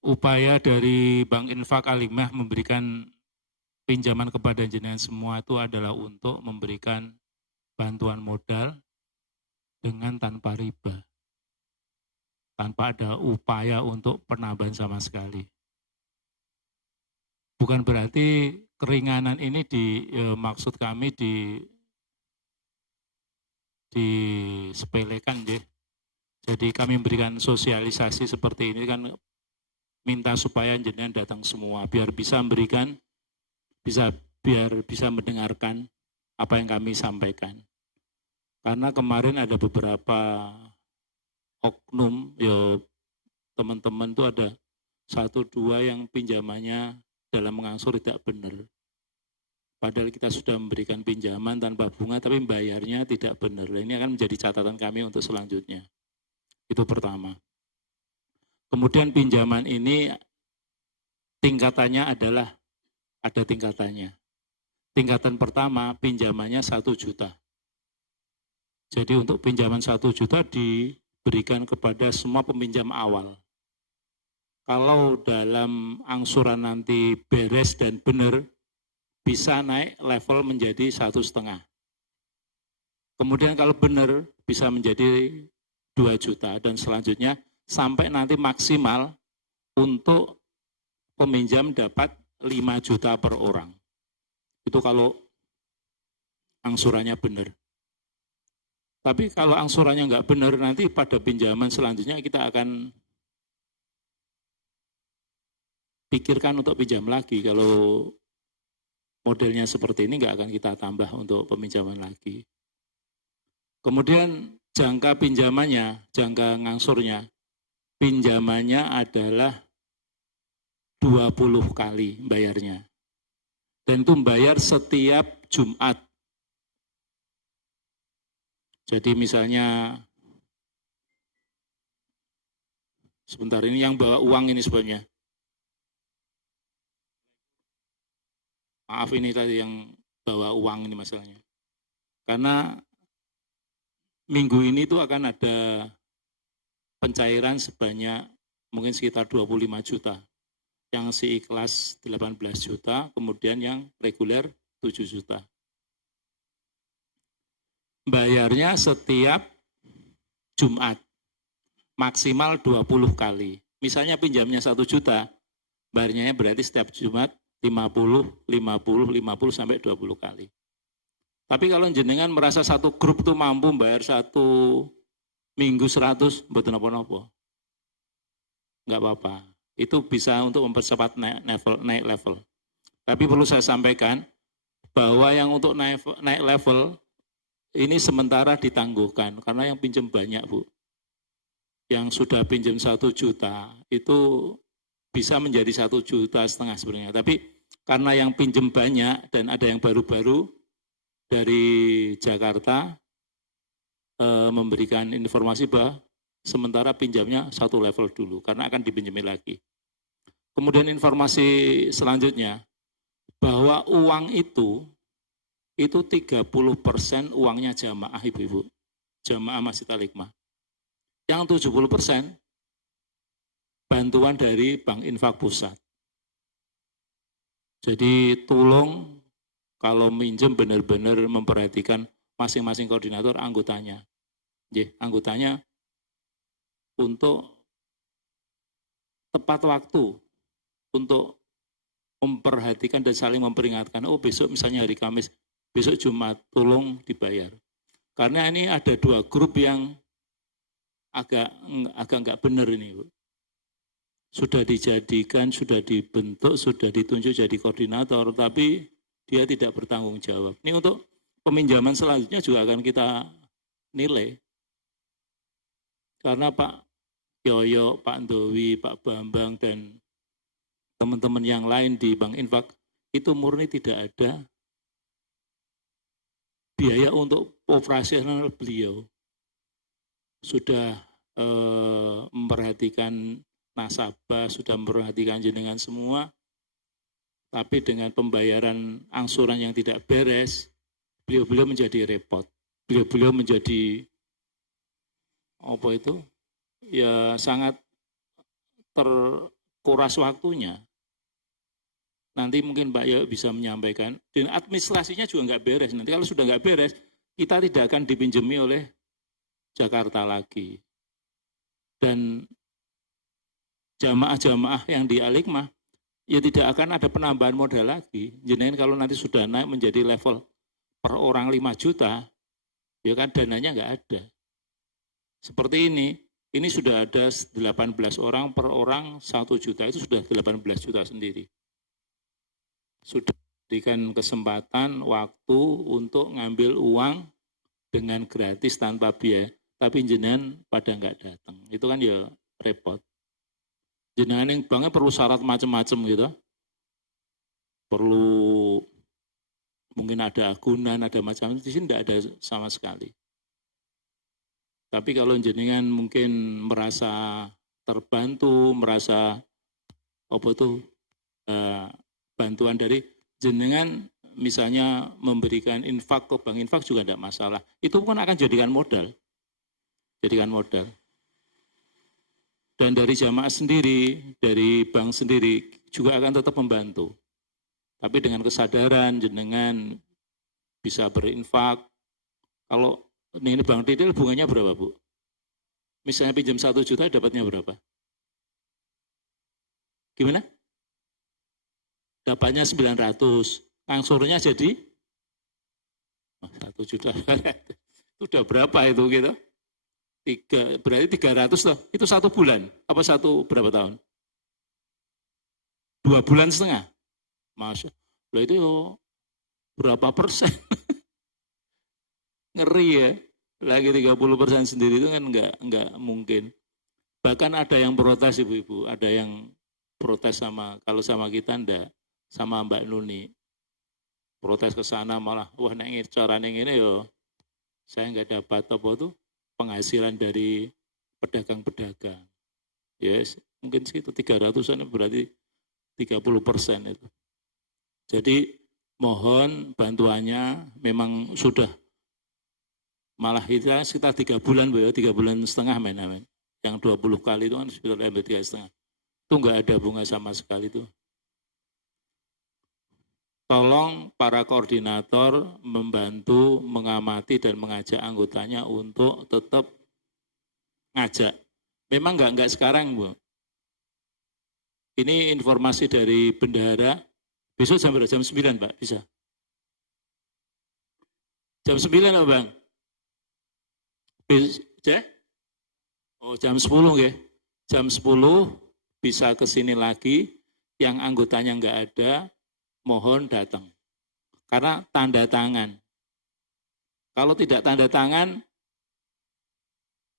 upaya dari Bank Infak Alimah memberikan pinjaman kepada jenengan semua itu adalah untuk memberikan bantuan modal dengan tanpa riba, tanpa ada upaya untuk penambahan sama sekali. Bukan berarti keringanan ini maksud kami disepelekan ya. Jadi kami memberikan sosialisasi seperti ini kan minta supaya jenengan datang semua biar bisa memberikan biar bisa mendengarkan apa yang kami sampaikan. Karena kemarin ada beberapa oknum ya teman-teman tuh ada 1-2 yang pinjamannya dalam mengangsur tidak benar. Padahal kita sudah memberikan pinjaman tanpa bunga tapi bayarnya tidak benar. Ini akan menjadi catatan kami untuk selanjutnya. Itu pertama. Kemudian pinjaman ini tingkatannya adalah ada tingkatannya. Tingkatan pertama pinjamannya 1 juta. Jadi untuk pinjaman 1 juta diberikan kepada semua peminjam awal. Kalau dalam angsuran nanti beres dan benar, bisa naik level menjadi 1,5. Kemudian kalau benar bisa menjadi 2 juta dan selanjutnya sampai nanti maksimal untuk peminjam dapat 5 juta per orang. Itu kalau angsurannya benar. Tapi kalau angsurannya nggak benar, nanti pada pinjaman selanjutnya kita akan pikirkan untuk pinjam lagi. Kalau modelnya seperti ini nggak akan kita tambah untuk peminjaman lagi. Kemudian jangka pinjamannya, jangka ngangsurnya, pinjamannya adalah 20 kali bayarnya. Dan itu bayar setiap Jumat. Jadi misalnya, sebentar ini yang bawa uang ini sebabnya. Maaf ini tadi yang bawa uang ini masalahnya. Karena minggu ini tuh akan ada pencairan sebanyak mungkin sekitar 25 juta. Yang si ikhlas 18 juta, kemudian yang reguler 7 juta. Bayarnya setiap Jumat, maksimal 20 kali. Misalnya pinjamnya 1 juta, bayarnya berarti setiap Jumat 50 sampai 20 kali. Tapi kalau jenengan merasa satu grup tuh mampu bayar 1 minggu 100, mboten napa-napa. Enggak apa-apa. Itu bisa untuk mempercepat naik level. Tapi perlu saya sampaikan bahwa yang untuk naik level ini sementara ditangguhkan karena yang pinjam banyak, Bu. Yang sudah pinjam 1 juta itu bisa menjadi 1,5 juta sebenarnya. Tapi karena yang pinjam banyak dan ada yang baru-baru dari Jakarta memberikan informasi bahwa sementara pinjamnya 1 level dulu karena akan dipinjami lagi. Kemudian informasi selanjutnya bahwa uang itu 30% uangnya jamaah ibu-ibu, jamaah Masjid Al-Hikmah. Yang 70% bantuan dari Bank Infak Pusat. Jadi tolong kalau minjem benar-benar memperhatikan masing-masing koordinator anggotanya. Anggotanya untuk tepat waktu, untuk memperhatikan dan saling memperingatkan, oh besok misalnya hari Kamis, besok Jumat, tolong dibayar. Karena ini ada 2 grup yang agak nggak benar ini, Bu. Sudah dijadikan, sudah dibentuk, sudah ditunjuk jadi koordinator, tapi dia tidak bertanggung jawab. Ini untuk peminjaman selanjutnya juga akan kita nilai. Karena Pak Yoyo, Pak Ndowi, Pak Bambang, dan teman-teman yang lain di Bank Infak, itu murni tidak ada biaya untuk operasional beliau. Sudah memperhatikan nasabah, sudah memperhatikan jenengan semua, tapi dengan pembayaran angsuran yang tidak beres, beliau-beliau menjadi repot. Beliau-beliau menjadi apa itu? Ya sangat kuras waktunya. Nanti mungkin Pak Yo bisa menyampaikan, dan administrasinya juga nggak beres. Nanti kalau sudah nggak beres, kita tidak akan dipinjemi oleh Jakarta lagi. Dan jamaah-jamaah yang di Al-Hikmah, ya tidak akan ada penambahan modal lagi. Jadi kalau nanti sudah naik menjadi level per orang 5 juta, ya kan dananya nggak ada. Seperti ini sudah ada 18 orang per orang 1 juta, itu sudah 18 juta sendiri. Sudah diberikan kesempatan, waktu untuk ngambil uang dengan gratis tanpa biaya, tapi jenengan pada nggak datang. Itu kan ya repot. Jenengan yang banknya perlu syarat macam-macam gitu. Perlu mungkin ada agunan, ada macam-macam, di sini tidak ada sama sekali. Tapi kalau jenengan mungkin merasa terbantu, merasa bantuan dari jenengan, misalnya memberikan infak ke bank infak juga tidak masalah. Itu pun akan jadikan modal. Dan dari jamaah sendiri, dari bank sendiri juga akan tetap membantu. Tapi dengan kesadaran jenengan bisa berinfak. Kalau ini bank retail bunganya berapa, Bu? Misalnya pinjam 1 juta dapatnya berapa? Gimana? Dapatnya 900. Angsurnya jadi 1 juta. Itu udah berapa itu gitu? Berarti 300 loh. Itu 1 bulan. Apa berapa tahun? 2,5 bulan. Masya Allah, itu berapa persen? Ngeri ya. Lagi 30% sendiri itu kan enggak mungkin. Bahkan ada yang protes ibu-ibu, ada yang protes kalau sama kita enggak, sama Mbak Nuni. Protes ke sana malah, wah nek carane ngene yo saya enggak dapat penghasilan dari pedagang-pedagang. Yes, mungkin segitu 300-an berarti 30% itu. Jadi mohon bantuannya, memang sudah malah kita sekitar 3 bulan, 3,5 bulan men. Yang 20 kali itu kan sekitar 3,5. Itu enggak ada bunga sama sekali itu. Tolong para koordinator membantu, mengamati dan mengajak anggotanya untuk tetap ngajak. Memang enggak sekarang, Bu. Ini informasi dari bendahara. Besok jam 9, Pak, bisa. Jam 9 apa, Bang? Oh, jam 10 ya. Jam 10 bisa ke sini lagi. Yang anggotanya enggak ada, mohon datang. Karena tanda tangan. Kalau tidak tanda tangan,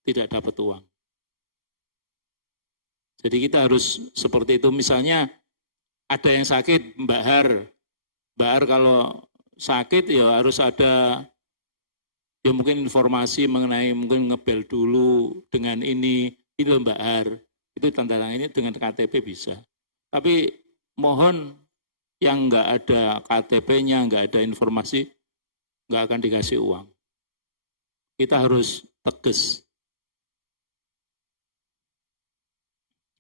tidak dapat uang. Jadi kita harus seperti itu. Misalnya ada yang sakit, Mbak Har kalau sakit ya harus ada ya mungkin informasi mengenai, mungkin ngebel dulu dengan ini Mbak Har. Itu tanda tangan ini dengan KTP bisa. Tapi mohon yang nggak ada KTP-nya, nggak ada informasi, nggak akan dikasih uang. Kita harus tegas.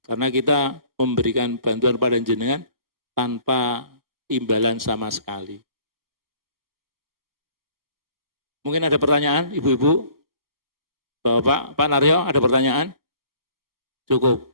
Karena kita memberikan bantuan pada jenengan tanpa imbalan sama sekali. Mungkin ada pertanyaan, Ibu-ibu? Bapak, Pak Naryo, ada pertanyaan? Cukup.